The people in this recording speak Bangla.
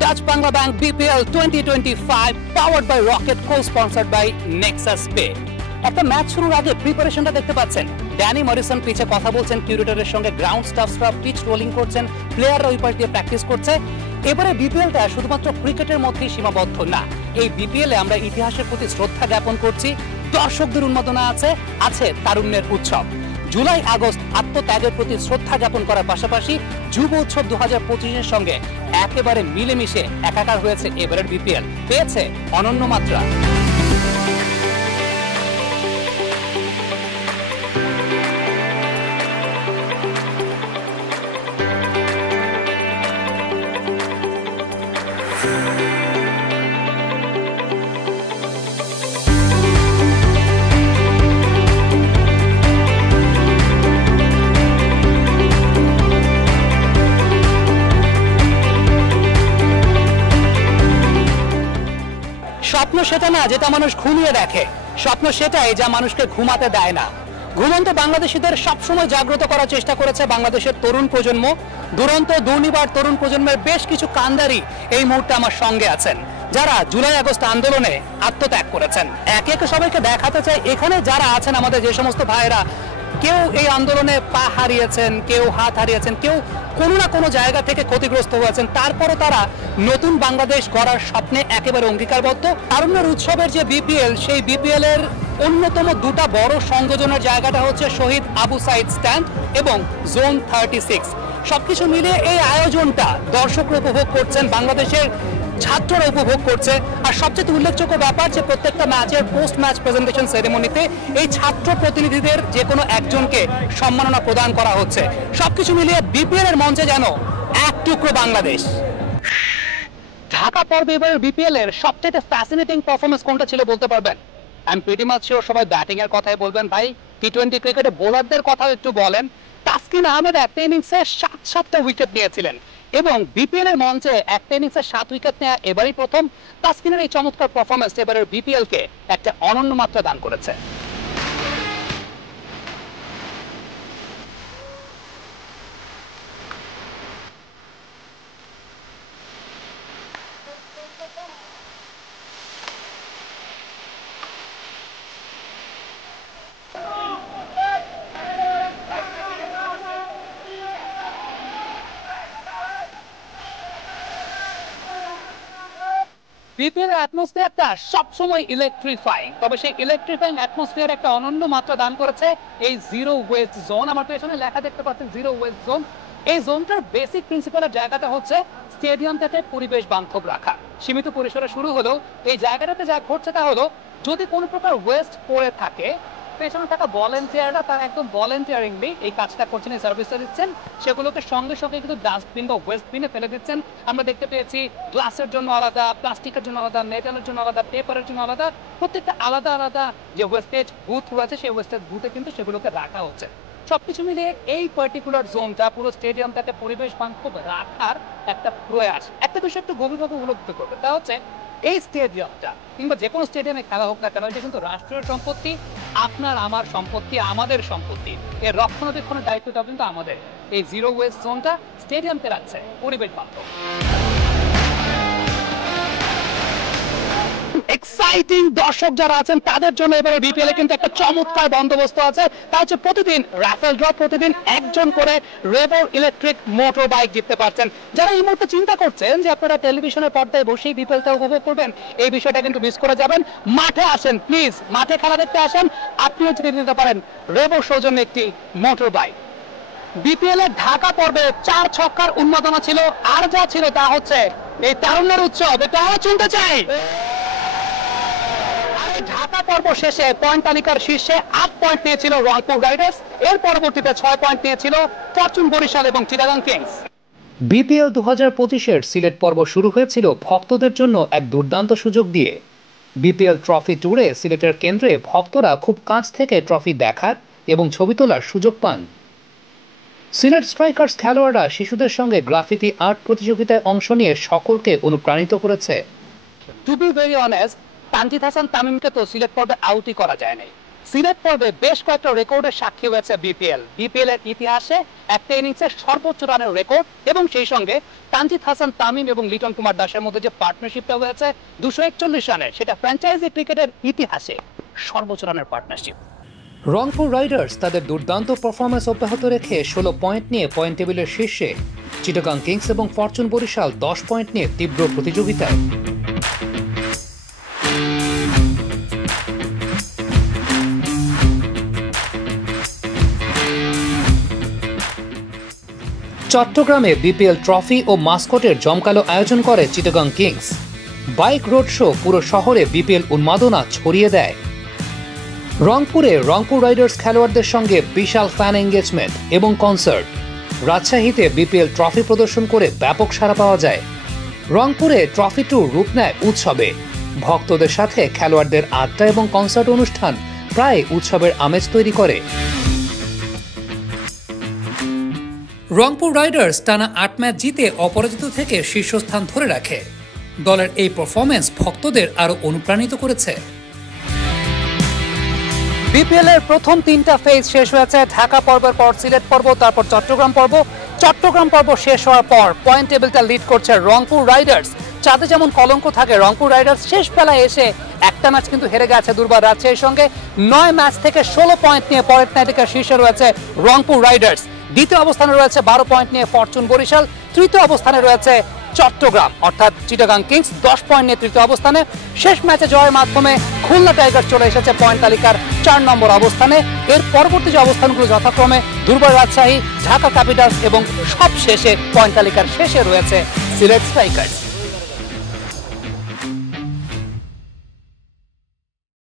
Dutch Bangla Bank BPL 2025 powered by Rocket, co-sponsored by Nexus Pay. একটা ম্যাচ শুরুর আগে প্রিপারেশনটা দেখতে পাচ্ছেন। ড্যানি মরিসন পিচে কথা বলছেন, কিউরেটরের সঙ্গে গ্রাউন্ড স্টাফরা পিচ রোলিং করছেন, প্লেয়াররা ওই পাশ দিয়ে প্র্যাকটিস করছে। এবারে বিপিএলটা শুধুমাত্র ক্রিকেটের মধ্যেই সীমাবদ্ধ না, এই বিপিএলে আমরা ইতিহাসের প্রতি শ্রদ্ধা জ্ঞাপন করছি, দর্শকদের উন্মাদনা আছে তারুণ্যের উৎসব। জুলাই আগস্ট আত্মত্যাগের প্রতি শ্রদ্ধা জ্ঞাপন করার পাশাপাশি যুব উৎসব 2025-এর সঙ্গে একেবারে মিলেমিশে একাকার হয়েছে এবারের বিপিএল, পেয়েছে অনন্য মাত্রা। স্বপ্ন সেটা না যেটা মানুষ ঘুমিয়ে দেখে, স্বপ্ন সেটাই যা মানুষকে ঘুমাতে দেয় না। ঘুমন্ত বাংলাদেশিদের সবসময় জাগ্রত করার চেষ্টা করেছে বাংলাদেশের তরুণ প্রজন্ম। দুরন্ত দুর্নিবার তরুণ প্রজন্মের বেশ কিছু কান্ডারি এই মুহূর্তে আমার সঙ্গে আছেন, যারা জুলাই আগস্ট আন্দোলনে আত্মত্যাগ করেছেন। একে একে সবাইকে দেখাতে চাই এখানে যারা আছেন আমাদের যে সমস্ত ভাইয়েরা, কেউ এই আন্দোলনে পা হারিয়েছেন, কেউ হাত হারিয়েছেন, কেউ কোনো না কোনো জায়গা থেকে ক্ষতিগ্রস্ত হয়েছেন, তারপরও তারা নতুন বাংলাদেশ গড়ার স্বপ্নে একেবারে অঙ্গীকারবদ্ধ। তারুণ্যের উৎসবের যে বিপিএল, সেই বিপিএল এর অন্যতম দুটা বড় সংযোজনের জায়গাটা হচ্ছে শহীদ আবু সাইদ স্ট্যান্ড এবং জোন 36। সবকিছু মিলিয়ে এই আয়োজনটা দর্শকরা উপভোগ করছেন, বাংলাদেশের ছাত্ররা উপভোগ করছে। আর সবচেয়ে উল্লেখযোগ্য ব্যাপার যে প্রত্যেকটা ম্যাচের পোস্ট ম্যাচ প্রেজেন্টেশন সেরেমনিতে এই ছাত্র প্রতিনিধিদের যে কোনো একজনকে সম্মাননা প্রদান করা হচ্ছে। সবকিছু মিলিয়ে বিপিএল এর মঞ্চে যেন এক টুকরো বাংলাদেশ। ঢাকা পর্বে এবারের বিপিএল এর সবচেয়ে ফ্যাসিনেটিং পারফরমেন্স কোনটা ছিল বলতে পারবেন? I am pretty much sure সবাই ব্যাটিং এর কথাই বলবেন। ভাই, টি-20 ক্রিকেটে বোলারদের কথাও একটু বলেন। তাসকিন আহমেদ একটা ইনিংসে 7টা উইকেট নিয়েছিলেন এবং বিপিএল এর মঞ্চে একটা ইনিংসে 7 উইকেট নেওয়া এবারই প্রথম। তাসকিনের এই চমৎকার পারফরমেন্স এবারের বিপিএল কে একটা অনন্য মাত্রা দান করেছে। বিপিএল এর অ্যাটমসফিয়ারটা সবসময় ইলেকট্রিফাইং, তবে সেই ইলেকট্রিফাইং অ্যাটমসফিয়ার একটা অনন্য মাত্রা দান করেছে এই জিরো ওয়েস্ট জোন। আমার পেছনে লেখা দেখতে পাচ্ছেন জিরো ওয়েস্ট জোন। এই জোনটার বেসিক প্রিন্সিপালের জায়গাটা হচ্ছে স্টেডিয়ামটাকে পরিবেশ বান্ধব রাখা। সীমিত পরিসরে শুরু হলেও এই জায়গাটাতে যা ঘটছে তা হলো, যদি কোনো প্রকার ওয়েস্ট পড়ে থাকে, পেছনে থাকা ভলেন্টিয়াররা তারা একদম ভলেন্টিয়ারিংলি এই কাজটা করছেন, এই সার্ভিসটা দিচ্ছেন, সেগুলোকে সঙ্গে সঙ্গে কিন্তু ডাস্টবিন বা ওয়েস্ট বিনে ফেলে দিচ্ছেন। আমরা দেখতে পেয়েছি গ্লাসের জন্য আলাদা, প্লাস্টিকের জন্য আলাদা, মেটালের জন্য আলাদা, পেপারের জন্য আলাদা, প্রত্যেকটা আলাদা আলাদা যে ওয়েস্টেজ বুথ রয়েছে সেই ওয়েস্টেজ বুথে কিন্তু সেগুলোকে রাখা হচ্ছে। সবকিছু মিলিয়ে এই পার্টিকুলার জোনটা পুরো স্টেডিয়ামটাকে পরিবেশ বান্ধব রাখার একটা প্রয়াস। একটা বিষয় একটু গভীরভাবে উপলব্ধি করবে, তা হচ্ছে এই স্টেডিয়ামটা কিংবা যে কোনো স্টেডিয়ামে খেলা হোক না কেন, এটা কিন্তু রাষ্ট্রীয় সম্পত্তি, আপনার আমার সম্পত্তি, আমাদের সম্পত্তি। এর রক্ষণাবেক্ষণের দায়িত্বটা কিন্তু আমাদের। এই জিরো ওয়েস্ট জোনটা স্টেডিয়ামকে রাখছে পরিবেশ বান্ধব। এক্সাইটিং দর্শক যারা আছেন তাদের জন্য এবারে বিপিএল এ কিন্তু একটা চমৎকার বন্দোবস্ত আছে। তা হচ্ছে প্রতিদিন রাফেল ড্র, প্রতিদিন একজন করে রেভো ইলেকট্রিক মোটর বাইক জিততে পারছেন। যারা এই মুহূর্তে চিন্তা করছেন যে আপনারা টেলিভিশনের পর্দায় বসেই বিপিএলটা উপভোগ করবেন, এই বিষয়টা কিন্তু মিস করে যাবেন। মাঠে আসেন প্লিজ, মাঠে খেলা দেখতে আসেন, আপনিও জিতে নিতে পারেন রেভো সৌজন্যে একটি মোটর বাইক। বিপিএল এর ঢাকা পর্বে 4 ছক্কার উন্মাদনা ছিল, আর যা ছিল তা হচ্ছে এই তারুণ্যের উৎসব। এটা শুনতে চাই। ঢাকা পর্ব শেষে পয়েন্ট তালিকার শীর্ষে 8 পয়েন্ট নিয়েছিল রংপুর রাইডার্স, এর পরবর্তীতে 6 পয়েন্ট নিয়েছিল ফরচুন বরিশাল এবং চিটাগাং কিংস। বিপিএল 2025-এর সিলেট পর্ব শুরু হয়েছিল ভক্তদের জন্য এক দুর্দান্ত সুযোগ দিয়ে। বিপিএল ট্রফি ট্যুরে সিলেটের কেন্দ্রে ভক্তরা খুব কাছ থেকে ট্রফি দেখার এবং ছবি তোলার সুযোগ পান। সিলেট স্ট্রাইকার্স খেলোয়াড়রা শিশুদের সঙ্গে গ্রাফিতি আর্ট প্রতিযোগিতায় অংশ নিয়ে সকলকে অনুপ্রাণিত করেছে। To be very honest, Tanzid Hasan তামিমকে তো সিলেট পর্বে আউটই করা যায় নাই। সিলেট পর্বে বেশ কয়েকটা রেকর্ডের সাক্ষী হয়েছে বিপিএল এর ইতিহাসে একটা ইনিংসের সর্বোচ্চ রানের রেকর্ড, এবং সেই সঙ্গে তানজিদ হাসান তামিম এবং লিটন কুমার দাসের মধ্যে যে পার্টনারশিপটা হয়েছে 241 রানের, সেটা ফ্র্যাঞ্চাইজি ক্রিকেটের ইতিহাসে সর্বোচ্চ রানের পার্টনারশিপ। রংপুর রাইডার্স তাদের দুর্দান্ত পারফরম্যান্স অব্যাহত রেখে 16 পয়েন্ট নিয়ে পয়েন্ট টেবিলের শীর্ষে। চিটাগাং কিংস এবং ফরচুন বরিশাল 10 পয়েন্ট নিয়ে তীব্র প্রতিযোগিতায়। চট্টগ্রামে বিপিএল ট্রফি ও মাস্কটের জমকালো আয়োজন করে Chittagong Kings. Bike road show পুরো শহরে বিপিএল উন্মাদনা ছড়িয়ে দেয়। রংপুরে রংপুর রাইডার্স খেলোয়াড়দের সঙ্গে বিশাল ফ্যান এঙ্গেজমেন্ট এবং কনসার্ট। রাজশাহীতে বিপিএল ট্রফি প্রদর্শন করে ব্যাপক সাড়া পাওয়া যায়। রংপুরে ট্রফি ট্যুর রূপ নেয় উৎসবে। ভক্তদের সাথে খেলোয়াড়দের আড্ডা এবং কনসার্ট অনুষ্ঠান প্রায় উৎসবের আমেজ তৈরি করে। রংপুর রাইডার্স টানা 8 ম্যাচ জিতে অপরাজিত থেকে শীর্ষস্থান ধরে রাখে। দলের এই পারফরম্যান্স ভক্তদের আরো অনুপ্রাণিত করেছে। বিপিএল এর প্রথম 3টা ফেজ শেষ হয়েছে। ঢাকা পর্বের পর সিলেট পর্ব, তারপর চট্টগ্রাম পর্ব। চট্টগ্রাম পর্ব শেষ হওয়ার পর পয়েন্ট টেবিলটা লিড করছে রংপুর রাইডার্স। চাঁদে যেমন কলঙ্ক থাকে, রংপুর রাইডার্স শেষ বেলায় এসে একটা ম্যাচ কিন্তু হেরে গেছে দুর্বার রাজশাহীর সঙ্গে। 9 ম্যাচ থেকে 16 পয়েন্ট নিয়ে পয়েন্ট তালিকার শীর্ষে রয়েছে রংপুর রাইডার্স। দ্বিতীয় অবস্থানে রয়েছে 12 পয়েন্ট নিয়ে ফরচুন বরিশাল। তৃতীয় অবস্থানে রয়েছে চট্টগ্রাম অর্থাৎ চিটাগাং কিংস 10 পয়েন্ট নিয়ে তৃতীয় অবস্থানে। শেষ ম্যাচে জয়ের মাধ্যমে খুলনা টাইগার চলে এসেছে পয়েন্ট তালিকার 4 নম্বর অবস্থানে। এর পরবর্তী যে অবস্থানগুলো যথাক্রমে দুর্বার রাজশাহী, ঢাকা ক্যাপিটালস এবং সব শেষে পয়েন্ট তালিকার শেষে রয়েছে সিলেট স্ট্রাইকার্স।